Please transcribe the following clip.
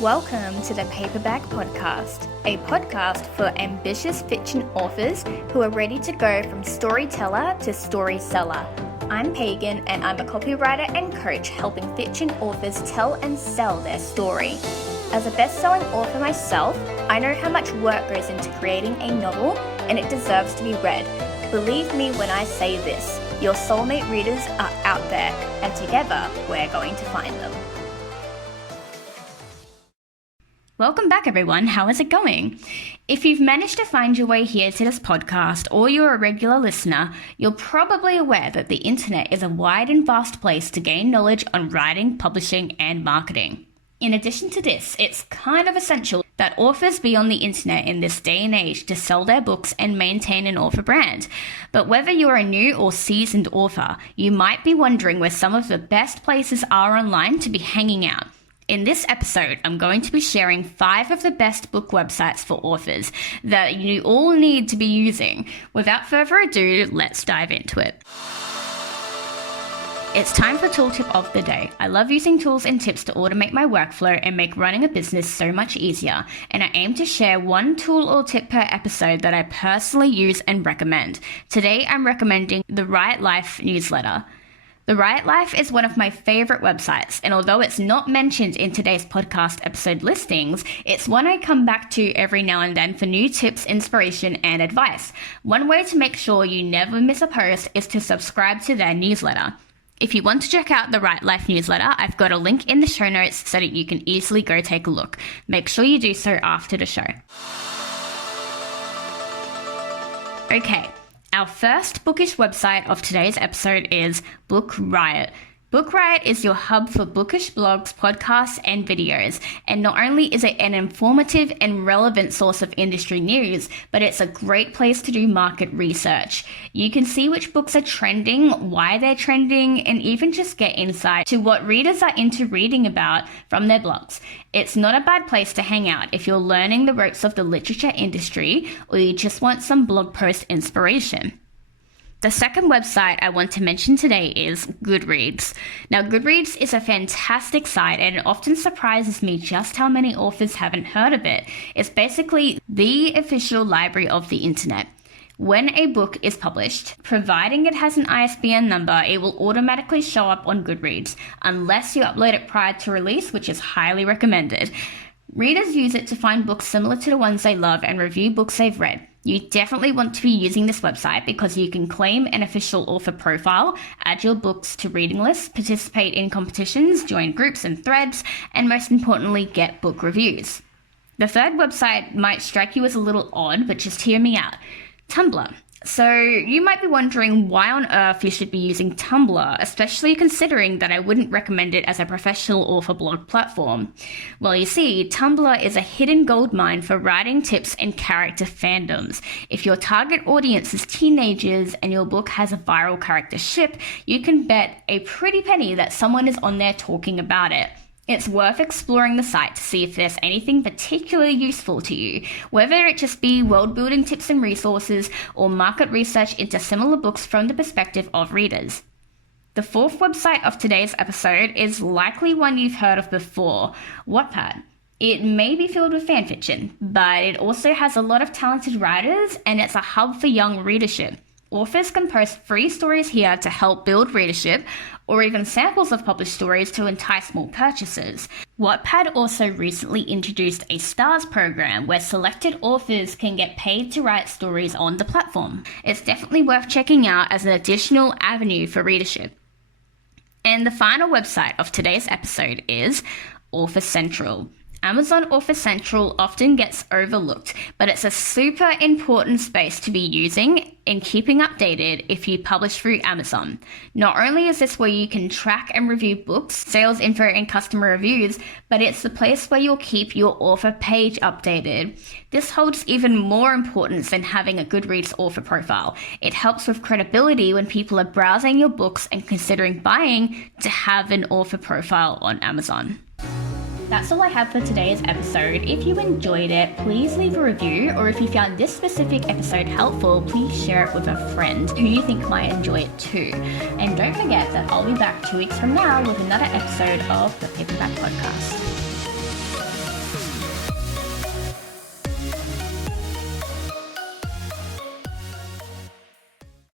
Welcome to the Paperback Podcast, a podcast for ambitious fiction authors who are ready to go from storyteller to story seller. I'm Pagan, and I'm a copywriter and coach helping fiction authors tell and sell their story. As a best-selling author myself, I know how much work goes into creating a novel, and it deserves to be read. Believe me when I say this, your soulmate readers are out there, and together we're going to find them. Welcome back, everyone. How is it going? If you've managed to find your way here to this podcast, or you're a regular listener, you're probably aware that the internet is a wide and vast place to gain knowledge on writing, publishing, and marketing. In addition to this, it's kind of essential that authors be on the internet in this day and age to sell their books and maintain an author brand. But whether you're a new or seasoned author, you might be wondering where some of the best places are online to be hanging out. In this episode, I'm going to be sharing 5 of the best book websites for authors that you all need to be using. Without further ado, let's dive into it. It's time for Tool Tip of the Day. I love using tools and tips to automate my workflow and make running a business so much easier, and I aim to share one tool or tip per episode that I personally use and recommend. Today, I'm recommending the Write Life newsletter. The Write Life is one of my favorite websites, and although it's not mentioned in today's podcast episode listings, it's one I come back to every now and then for new tips, inspiration, and advice. One way to make sure you never miss a post is to subscribe to their newsletter. If you want to check out the Write Life newsletter, I've got a link in the show notes so that you can easily go take a look. Make sure you do so after the show. Okay. Our first Bookish website of today's episode is Book Riot. Book Riot is your hub for Bookish blogs, podcasts, and videos. And not only is it an informative and relevant source of industry news, but it's a great place to do market research. You can see which books are trending, why they're trending, and even just get insight to what readers are into reading about from their blogs. It's not a bad place to hang out if you're learning the ropes of the literature industry or you just want some blog post inspiration. The second website I want to mention today is Goodreads. Now, Goodreads is a fantastic site, and it often surprises me just how many authors haven't heard of it. It's basically the official library of the internet. When a book is published, providing it has an ISBN number, it will automatically show up on Goodreads, unless you upload it prior to release, which is highly recommended. Readers use it to find books similar to the ones they love and review books they've read. You definitely want to be using this website because you can claim an official author profile, add your books to reading lists, participate in competitions, join groups and threads, and most importantly, get book reviews. The third website might strike you as a little odd, but just hear me out. Tumblr. So you might be wondering why on earth you should be using Tumblr, especially considering that I wouldn't recommend it as a professional author blog platform. Well, you see, Tumblr is a hidden goldmine for writing tips and character fandoms. If your target audience is teenagers and your book has a viral character ship, you can bet a pretty penny that someone is on there talking about it. It's worth exploring the site to see if there's anything particularly useful to you, whether it just be world-building tips and resources or market research into similar books from the perspective of readers. The fourth website of today's episode is likely one you've heard of before, Wattpad. It may be filled with fanfiction, but it also has a lot of talented writers, and it's a hub for young readership. Authors can post free stories here to help build readership, or even samples of published stories to entice more purchases. Wattpad also recently introduced a stars program where selected authors can get paid to write stories on the platform. It's definitely worth checking out as an additional avenue for readership. And the final website of today's episode is Author Central. Amazon Author Central often gets overlooked, but it's a super important space to be using and keeping updated if you publish through Amazon. Not only is this where you can track and review books, sales info, and customer reviews, but it's the place where you'll keep your author page updated. This holds even more importance than having a Goodreads author profile. It helps with credibility when people are browsing your books and considering buying to have an author profile on Amazon. That's all I have for today's episode. If you enjoyed it, please leave a review, or if you found this specific episode helpful, please share it with a friend who you think might enjoy it too. And don't forget that I'll be back 2 weeks from now with another episode of the Paperback Podcast.